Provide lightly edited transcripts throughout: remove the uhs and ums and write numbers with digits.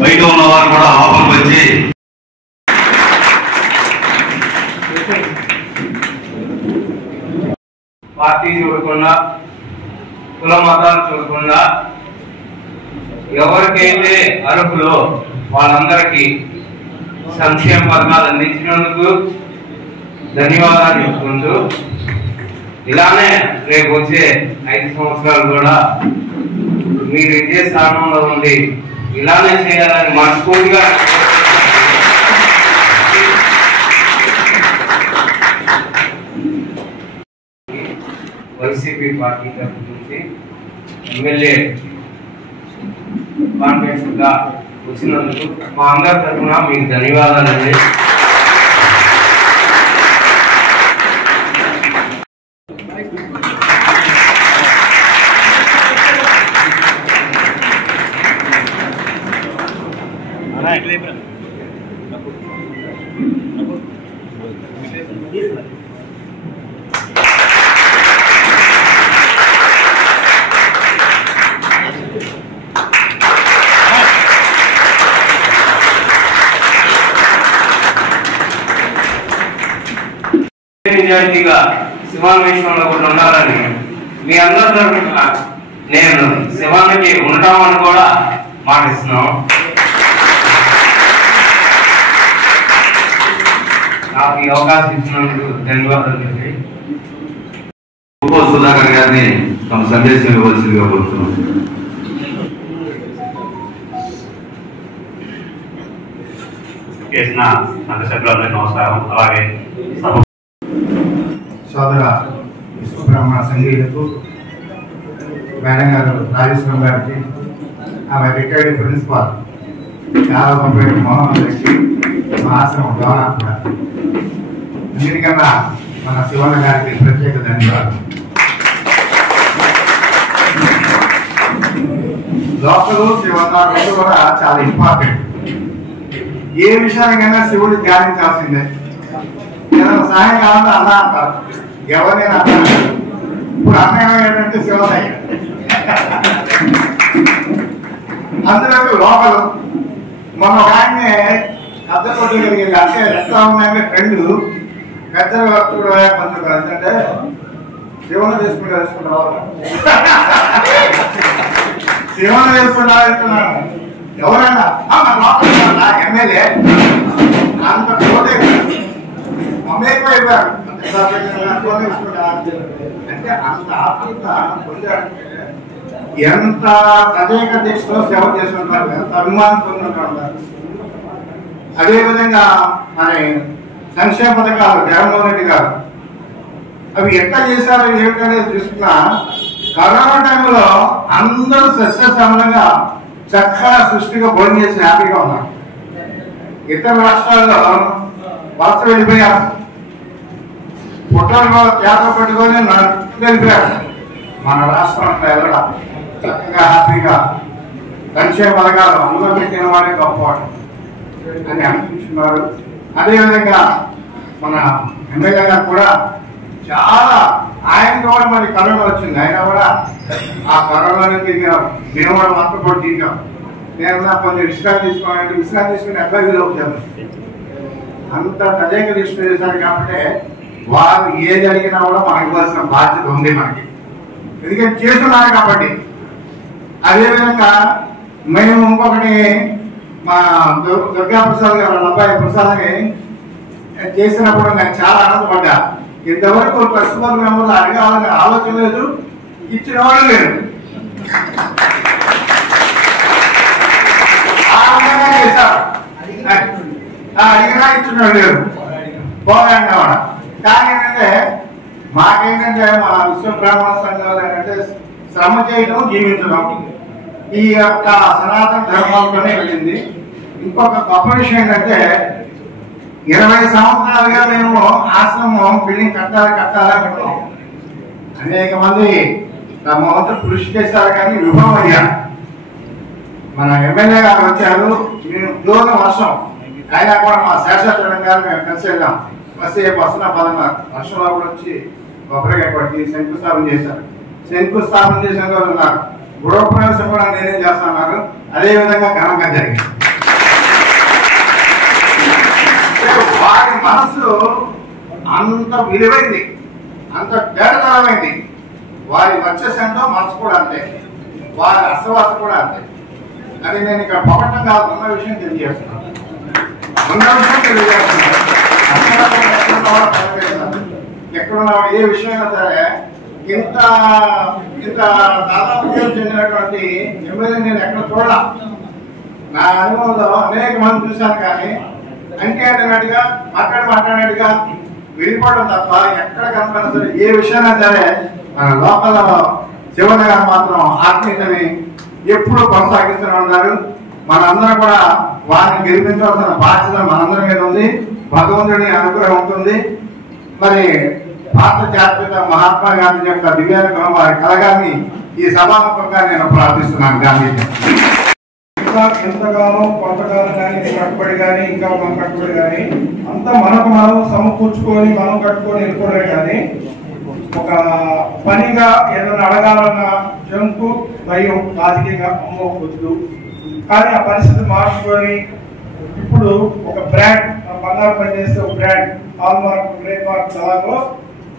బయట ఉన్నవారు కూడా లోపలికి వచ్చి పార్టీ చూడకుండా కుల మతాలు చూడకుండా ఎవరికైతే అర్హులో వాళ్ళందరికీ సంక్షేమ పథకాలు అందించినందుకు ధన్యవాదాలు చెప్పుకుంటూ ఇలానే రేపు వచ్చే 5 సంవత్సరాలు కూడా మీరు ఇదే స్థానంలో ఉండి ఇలానే చేయాలని మనస్ఫూర్తిగా వైసీపీ పార్టీ తరఫు నుంచి ఎమ్మెల్యే కాంగ్రెస్గా వచ్చినందుకు మా అందరి తరఫున మీకు ధన్యవాదాలండి. నిజాయితీగా శివాన్ విషయంలో కూడా ఉండాలని మీ అందరి తరఫున నేను శివానికి ఉంటామని కూడా మాటిస్తున్నాం. నాకు ఈ అవకాశం ఇచ్చినందుకు ధన్యవాదాలు. సుధాకర్ గారిని తమ సందేశం ఇవ్వాల్సిందిగా కోరుతున్నాం. చేసిన సంఘ సభ్యులందరికీ నమస్కారం. అలాగే సోదర విశ్వబ్రహ్మ సంగీతకు మేడం గారు రాజేశ్వరం గారికి, ఆమె రిటైర్డ్ ప్రిన్సిపాల్ చాలా మోహన్ గారికి, మా ఆశ్రమం ద్వారా కూడా అన్నిటికన్నా మన శివన్న గారికి ప్రత్యేక ధన్యవాదాలు. లోకలు శివన్న రెండు కూడా చాలా ఇంపార్టెంట్. ఏ విషయానికైనా శివుడు ధ్యానించాల్సిందే. ఏదైనా సహాయం కావాలంటే అన్న అంటారు, ఎవరినైనా అంటారు. ఇప్పుడు అన్న ఏమంటే శివనయ్య. అందులో లోకలు మన ఆయన్ని అద్దెకొట్టగలిగి అంటే ఎట్లా ఉన్నాయంటే ఫ్రెండ్ పెద్ద చూడ కొంచెం అంటే శివన తీసుకుంటా శివన తీసుకున్నాను. ఎవరైనా లోకల్ ఎమ్మెల్యే అంత పోతే అమ్మేకైపోయారు అంటే అంత ఆత్మీయత పొందాడంటే ఎంత ప్రత్యేక దీక్షలో సేవ చేస్తుంటారు, ఎంత అభిమానం పొందుతుంటారు. అదేవిధంగా మరి సంక్షేమ పథకాలు జగన్మోహన్ రెడ్డి గారు అవి ఎట్లా చేశారో ఏమిటనేది చూసుకున్నా కరోనా టైంలో అందరూ సస్యశ్యామలంగా చక్కగా సృష్టిగా భోజనం చేసి హ్యాపీగా ఉన్నారు. ఇతర రాష్ట్రాల్లో వలస వెళ్ళిపోయారు, పుట్టలో చేత పట్టుకొని వెళ్ళిపోయారు. మన రాష్ట్రం వెళ్ళడం చక్కగా హ్యాపీగా సంక్షేమ పథకాలు అందులో పెట్టిన వాడే గొప్పవాడు అని అనిపించున్నారు. అదేవిధంగా మన ఎమ్మెల్యే గారు కూడా చాలా ఆయన కూడా మరి కరోనా వచ్చింది, అయినా కూడా ఆ కరోనాని తిరిగాం. మేము కూడా మాత్రం కూడా తిరిగాం. నేను కొంచెం విశ్రాంతి తీసుకోవాలంటే విశ్రాంతి తీసుకుని 70 అవుతాను. అంత ప్రత్యేక దృష్టి చేశారు కాబట్టి వారు ఏది అడిగినా కూడా మనకి ఇవ్వాల్సిన బాధ్యత ఉంది మనకి, ఎందుకంటే చేస్తున్నారు కాబట్టి. అదేవిధంగా మేము ఇంకొకటి మా దుర్గా ప్రసాద్ గారు అబ్బాయి ప్రసాద్ని చేసినప్పుడు నేను చాలా ఆనందపడ్డా. ఇంతవరకు ట్రస్ట్ బోర్డు మెంబర్లు అడగాలని ఆలోచన లేదు, ఇచ్చిన వాళ్ళు లేదు. చేశారు, అడిగినా ఇచ్చిన వాళ్ళు లేరు. పోరాడిన వాడ కానీ ఏంటంటే మాకేంటంటే మా విశ్వ బ్రాహ్మణ సంఘాలు ఏంటంటే శ్రమ చేయడం, జీవించడం ఈ యొక్క సనాతన ధర్మాలతోనే వెళ్ళింది. ఇంకొక గొప్ప విషయం ఏంటంటే 20 సంవత్సరాలుగా మేము ఆశ్రమం బిల్డింగ్ కట్టాలని పెట్టాం. అనేక మంది తమ వంతు కృషి చేశారు కానీ విఫలం అయ్యా. మన ఎమ్మెల్యే గారు వచ్చారు, మేము దూరం వర్షం అయినా కూడా మా శేషాచలం గారు మేము కలిసి వెళ్ళాం. బస్సు వస్తున్న పదన వర్షంలో కూడా వచ్చి కొబ్బరికాయ కొట్టి శంకుస్థాపన చేశారు. శంకుస్థాపన చేసిన వారు ఉన్నారు, గృహప్రవేశం కూడా నేనే చేస్తున్నారు. అదేవిధంగా ఘనంగా జరిగింది. వారి మనసు అంత విలువైంది, అంత తేటతరమైంది. వారి వచ్చేసంతో మనసు కూడా అంతే, వారి అసవాస కూడా అంతే. అది నేను ఇక్కడ పొగట్టం కాదు, ఉన్న విషయం తెలియజేస్తున్నాను. ఎక్కడున్నా ఏ విషయమైనా సరే ఇంత ఇంత దాదాపు చెందినటువంటి ఎమ్మెల్యే నేను ఎక్కడ చూడాల. నా అనుభవంలో అనేక మంది చూశాను, కానీ అంకేటట్టుగా మాట్లాడినట్టుగా వెళ్ళిపోవడం తప్ప ఎక్కడ కనపడినా సరే ఏ విషయమైనా సరే మన లోకల్ శివన్న గారు మాత్రం ఆత్మీయతని ఎప్పుడు కొనసాగిస్తూనే ఉన్నారు. మనందరం కూడా వారిని గెలిపించవలసిన బాధ్యత మనందరి మీద ఉంది. భగవంతుడి అనుగ్రహం ఉంటుంది. మరి భారత జాతీయత మహాత్మా గాంధీ యొక్క దివ్యానుగ్రహం వారి కలగాన్ని ఈ సభాముఖంగా నేను ప్రార్థిస్తున్నాను. గాంధీ ఎంతగానో కొంతకాలం కానీ కట్టుబడి కానీ ఇంకా మన కట్టుబడి కానీ అంతా మనకు మనం సమకూర్చుకొని మనం కట్టుకొని వెళ్ళిపోవడమే కానీ ఒక పనిగా ఏదైనా అడగాలన్న జంకు భయం రాజకీయంగా అమ్మవద్దు. కానీ ఆ పరిస్థితి మార్చుకొని ఇప్పుడు ఒక బ్రాండ్, బంగారు పని చేస్తే ఒక brand, hallmark, great mark అలాగో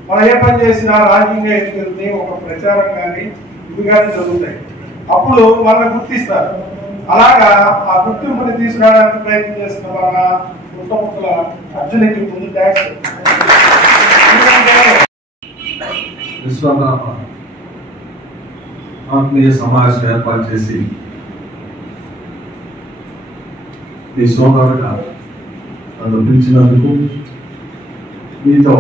మనం ఏ పని చేసినా రాజకీయంగా ఎదుగుతుంది. ఒక ప్రచారం కానీ ఇవి కానీ జరుగుతాయి. అప్పుడు మనల్ని గుర్తిస్తారు. అలాగా ఆ గుర్తింపుని తీసుకురావడానికి ప్రయత్నం చేస్తున్న మన పుట్టముక్కల అర్జునికి ముందు ట్యాక్స్ విశ్వనాథ ఆత్మీయ సమావేశం ఏర్పాటు చేసి మీ సోదరుగా నన్ను పిలిచినందుకు, మీతో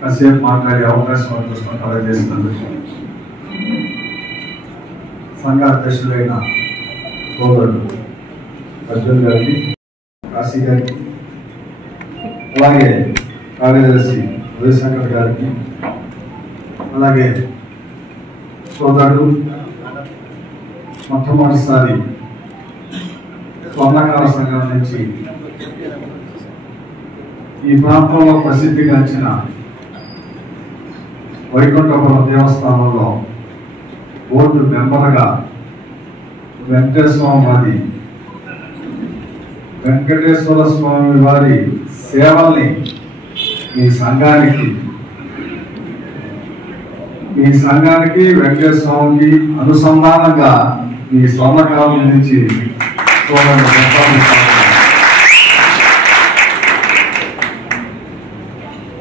కాసేపు మాట్లాడే అవకాశం కోసం కలగజేసినందుకు సంఘ అధ్యక్షులైన సోదరుడు అర్జున్ గారికి, కాశీ గారికి, అలాగే కార్యదర్శి రవిశంకర్ గారికి, అలాగే సోదరుడు మొట్టమొదటిసారి స్వర్ణకార సంఘం నుంచి ఈ ప్రాంతంలో ప్రసిద్ధిగాంచిన వైకుంఠపురం దేవస్థానంలో బోర్డు మెంబర్గా వెంకటేశ్వర స్వామి వారి సేవల్ని మీ సంఘానికి వెంకటేశ్వర స్వామికి అనుసంధానంగా మీ స్వర్ణకాలం నుంచి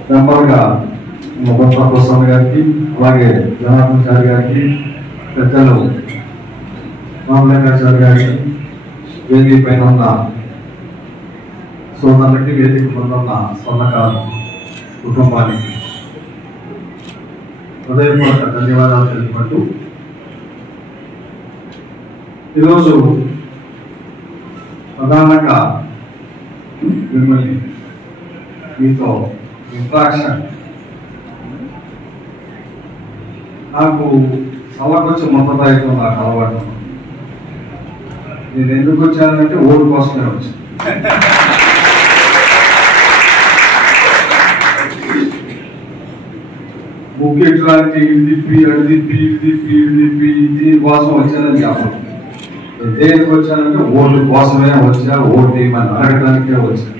మెంబర్గా ప్రసన్న గారికి, అలాగే జనార్దన్ చారి గారికి, పెద్దలు రామలింగాచార్య గారికి, వేదిక పైన ఉన్న సోదరులకి, వేదిక ముందు ఉన్న స్వర్ణకారు కుటుంబానికి హృదయపూర్వక ధన్యవాదాలు తెలుపుకుంటూ, ఈరోజు ప్రధానంగా మిమ్మల్ని మీతో ఇంట్రాక్షన్ నాకు సలకొచ్చి మొత్తదాయితో నాకు అలవాటు. నేను ఎందుకు వచ్చానంటే ఓటు కోసమే వచ్చాను. ముఖ్యట్లాంటి ఇది కోసం వచ్చానని చెప్పండి. దేనికి వచ్చానంటే ఓటు కోసమే వచ్చా, ఓటు వేయమని అడగడానికే వచ్చాను.